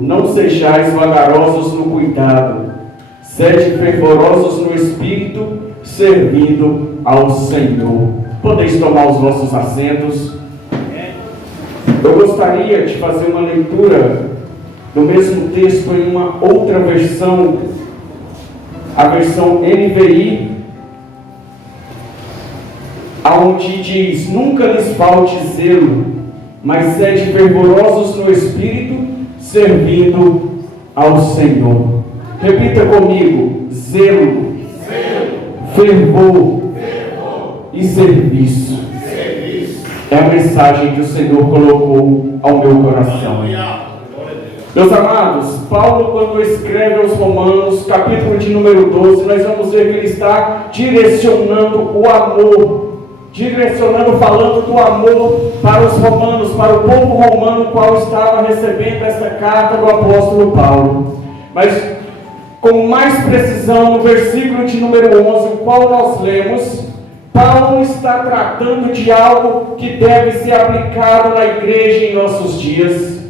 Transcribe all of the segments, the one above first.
não sejais vagarosos no cuidado, sede fervorosos no espírito, servindo ao Senhor. Podeis tomar os vossos assentos. Eu gostaria de fazer uma leitura do mesmo texto em uma outra versão, a versão NVI, aonde diz: nunca lhes falte zelo, mas sede fervorosos no espírito, servindo ao Senhor. Repita comigo: zelo, fervor e serviço. É a mensagem que o Senhor colocou ao meu coração. Meus amados, Paulo, quando escreve aos Romanos, capítulo de número 12, nós vamos ver que ele está direcionando o amor, falando do amor para os romanos, para o povo romano, o qual estava recebendo essa carta do apóstolo Paulo. Mas com mais precisão, no versículo de número 11, o qual nós lemos, Paulo está tratando de algo que deve ser aplicado na igreja em nossos dias.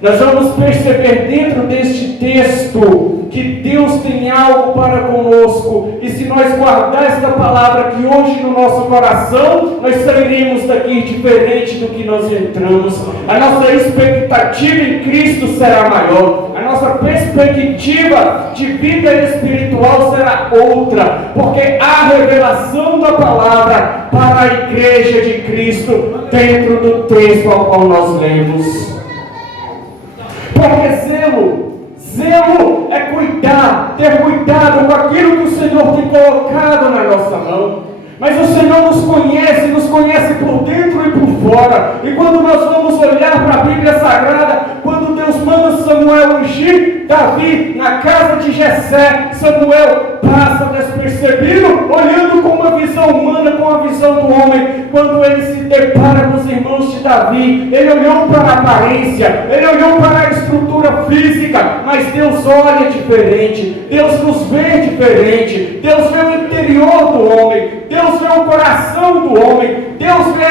Nós vamos perceber dentro deste texto que Deus tem algo para conosco, e se nós guardar esta palavra que hoje no nosso coração, nós sairemos daqui diferente do que nós entramos. A nossa expectativa em Cristo será maior, a nossa perspectiva de vida espiritual será outra, porque há revelação da palavra para a igreja de Cristo dentro do texto ao qual nós lemos. Porque zelo é cuidar, ter cuidado com aquilo que o Senhor tem colocado na nossa mão. Mas o Senhor nos conhece por dentro e por fora. E quando nós vamos olhar para a Bíblia Sagrada, quando Deus manda Samuel ungir Davi na casa de Jessé, Samuel passa despercebido, olhando com uma visão humana, com a visão do homem. Quando ele se depara com os irmãos de Davi, ele olhou para a aparência, ele olhou para a estrutura física, mas Deus olha diferente, Deus nos vê diferente, Deus vê o interior do homem, Deus vê o coração do homem, Deus vê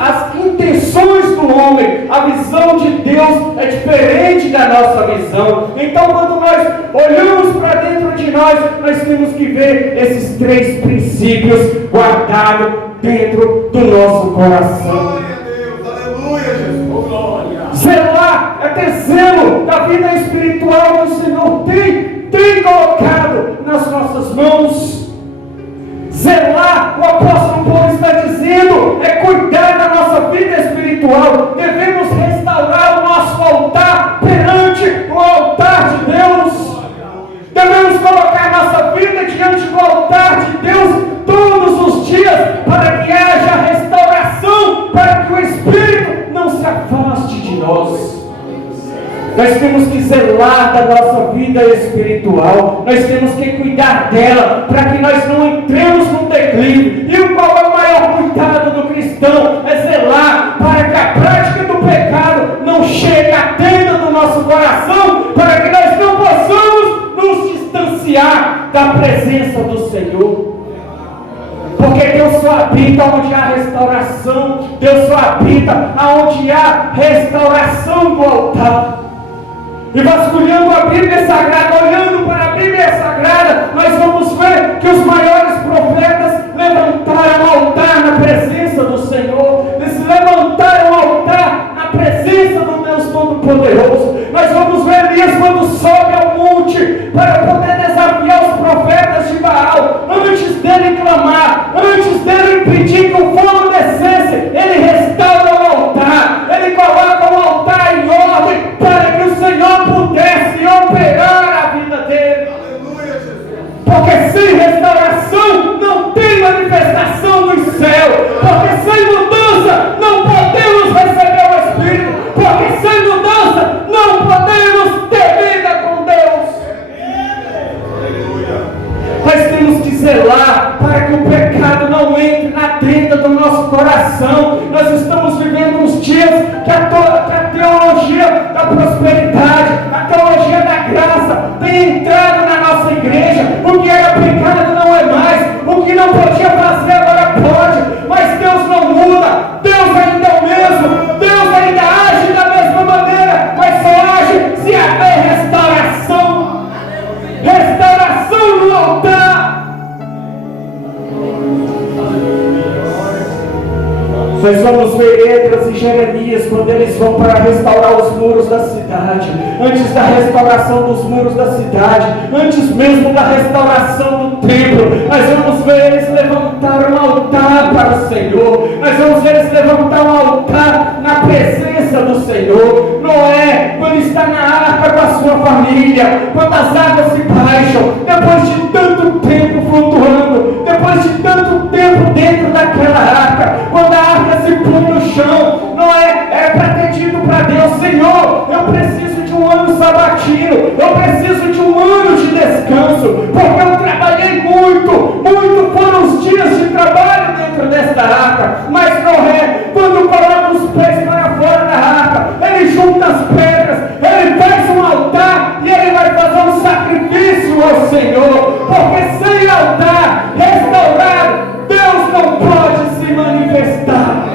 as intenções do homem. A visão de Deus é diferente da nossa visão. Então, quando nós olhamos para dentro de nós temos que ver esses 3 princípios guardados dentro do nosso coração. Glória a Deus, aleluia, Jesus. Glória. Zelar é ter zelo da vida espiritual que o Senhor tem colocado nas nossas mãos. Zelar, o apóstolo Paulo está dizendo, é cuidar da nossa vida espiritual. Devemos restaurar o nosso altar perante o altar de Deus. Devemos colocar nossa vida diante do altar de Deus todos os dias, para que haja restauração, para que o Espírito não se afaste de nós. Nós temos que zelar da nossa vida espiritual, nós temos que cuidar dela, para que nós não entremos num declive. E qual é o maior cuidado do cristão? É zelar para que a prática do pecado não chegue à tenda do nosso coração, para que nós não possamos nos distanciar da presença do Senhor. Porque Deus só habita onde há restauração, Deus só habita onde há restauração do altar. E vasculhando a Bíblia Sagrada, olhando para a Bíblia Sagrada, nós vamos ver que os maiores profetas levantaram o altar na presença do Senhor. Eles levantaram o altar na presença do Deus Todo-Poderoso. Nós vamos ver Elias quando sobe ao monte para poder desafiar os profetas de Baal. Antes dele clamar, antes dele pedir que o fogo descesse, ele restaura o altar. Ele coloca o altar em ordem para que o Senhor pudesse operar a vida dele. Aleluia, Jesus. Porque sem restauração não tem manifestação do céu. Porque sem mudança não podemos receber o Espírito. Porque sem mudança não podemos ter vida com Deus. Aleluia. Nós temos que zelar para que o pecado não entre na tenda do nosso coração. Nós estamos vivendo uns dias que a teologia da prosperidade, a teologia da graça tem entrado na nossa igreja. O que era pecado não é mais, o que não podia fazer agora pode. Mas Deus não muda, Deus ainda é o mesmo, Deus ainda age da mesma maneira, mas só age se quando eles vão para restaurar os muros da cidade, antes da restauração dos muros da cidade, antes mesmo da restauração do templo, nós vamos ver eles levantar um altar para o Senhor, nós vamos ver eles levantar um altar na presença do Senhor. Noé, quando está na arca com a sua família, quando as águas se baixam, depois de tanto tempo flutuando, depois de tanto tempo dentro daquela arca, quando a arca se põe no chão, Noé é para ter dito para Deus: Senhor, eu preciso de um ano sabatino, eu preciso de um ano de descanso, porque eu trabalhei muito foram os dias de trabalho dentro desta arca. Mas Noé, quando coloca os pés para fora da arca, ele junta as pedras, ele faz um altar e ele vai fazer um sacrifício ao Senhor, porque sem altar restaurado, Deus não pode se manifestar.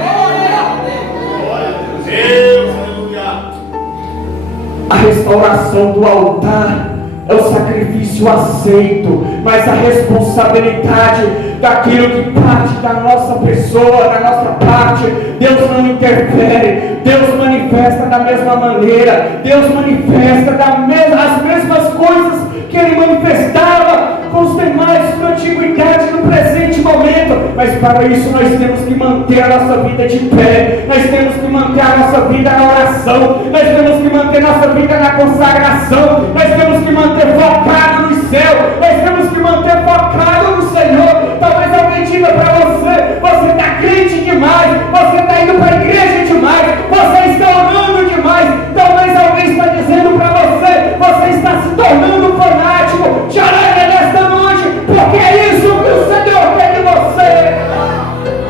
A restauração do altar é o sacrifício aceito, mas a responsabilidade daquilo que parte da nossa pessoa, da nossa parte, Deus não interfere. Deus manifesta da mesma maneira, Deus manifesta as mesmas coisas que Ele manifestava com os demais na antiguidade, no presente momento. Mas para isso nós temos que manter a nossa vida de pé, nós temos que manter a nossa vida na oração, nós temos que manter a nossa vida na consagração, nós temos que manter focado no céu, nós temos que manter focado no Senhor. Talvez alguém diga para você: você está crente demais, você está indo para a igreja demais, você está orando demais. Talvez alguém está dizendo para você: você está se tornando um fanático. Te alegra nesta noite, porque é isso que o Senhor quer de você,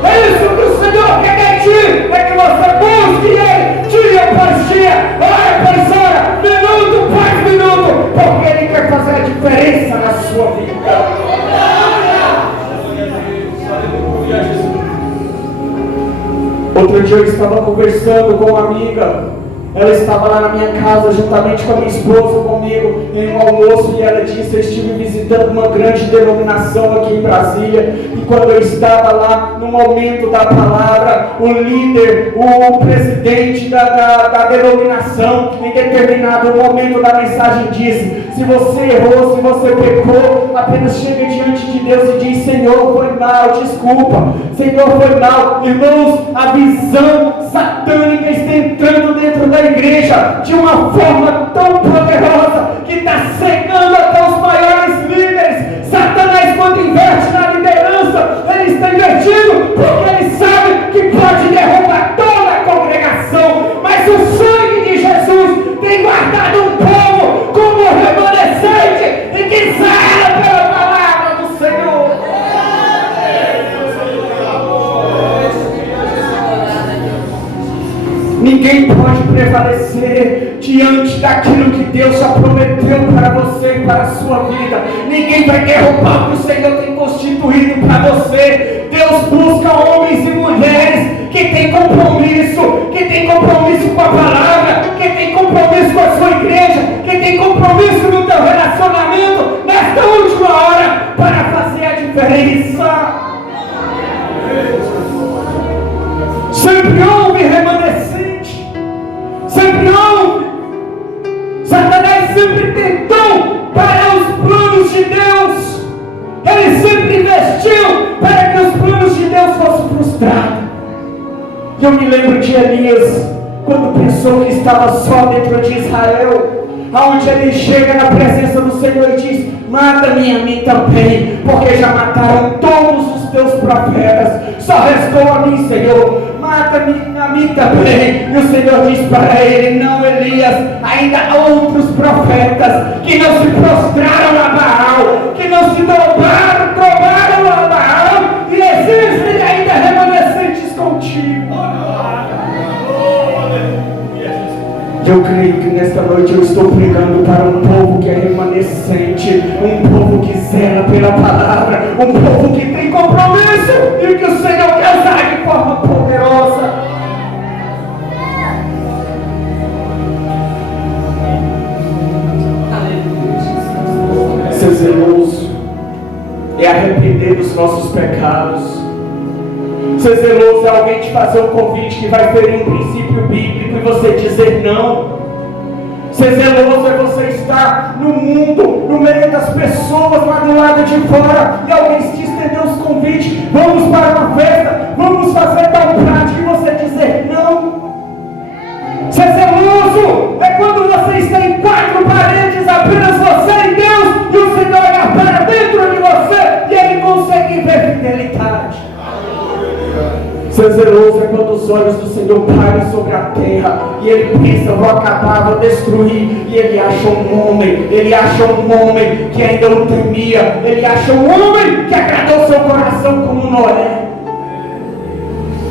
é isso que o Senhor quer de ti, é que você busque Ele dia após dia, hora após hora, minuto após minuto, porque Ele quer fazer a diferença na sua vida. Outro dia eu estava conversando com uma amiga, ela estava lá na minha casa juntamente com a minha esposa, comigo, em um almoço, e ela disse: eu estive visitando uma grande denominação aqui em Brasília, e quando eu estava lá, no momento da palavra, o líder, o presidente da denominação, em determinado momento da mensagem disse: se você errou, se você pecou, apenas chega diante de Deus e diz: Senhor, foi mal, desculpa, Senhor, foi mal. Irmãos, a visão satânica está entrando dentro da igreja de uma forma tão poderosa que está cegando até os maiores líderes. Satanás, quando inverte na liderança, ele está invertindo porque ele sabe que pode derrubar toda a congregação, mas o sangue de Jesus tem guardado um povo como remanescente e que zela pela palavra do Senhor. Ninguém pode prevalecer diante daquilo que Deus já prometeu para você e para a sua vida. Ninguém vai derrubar o que o Senhor tem constituído para você. Deus busca homens e mulheres que têm compromisso com a palavra, que têm compromisso com a sua igreja, que têm compromisso no teu relacionamento nesta última hora para fazer a diferença. Sempre houve remanescente, sempre houve. Satanás sempre tentou parar os planos de Deus, ele sempre investiu para que os planos de Deus fossem frustrados. Eu me lembro de Elias, quando pensou que estava só dentro de Israel, aonde ele chega na presença do Senhor e diz: mata-me a mim também, porque já mataram todos os teus profetas, só restou a mim, Senhor, mata-me a mim também. E o Senhor diz para ele: não, Elias, ainda há outros profetas que não se prostraram a Baal, que não se dobraram a Baal, e existem ainda remanescentes contigo. Eu creio que nesta noite eu estou pregando para um povo que é remanescente, um povo que zela pela palavra, um povo que tem compromisso e que o Senhor quer usar de forma poderosa. Ser zeloso é arrepender dos nossos pecados. Ser zeloso é alguém te fazer um convite que vai ferir um princípio bíblico e você dizer não. Ser zeloso é você estar no mundo, no meio das pessoas lá do lado de fora, e alguém te estender os convites, vamos para uma festa, vamos fazer tal prática, e você dizer não. Ser zeloso é quando você está em quatro paredes, apenas você e Deus, e o Senhor olha para dentro de você, e Ele consegue ver fidelidade. Ser zeloso é quando os olhos do Senhor param sobre a terra e Ele pensa, vou acabar, vou destruir, e Ele acha um homem que ainda o temia, Ele acha um homem que agradou seu coração como Noé.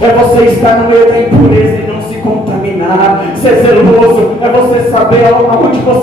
É você estar no meio da impureza e não se contaminar. Ser zeloso é você saber aonde você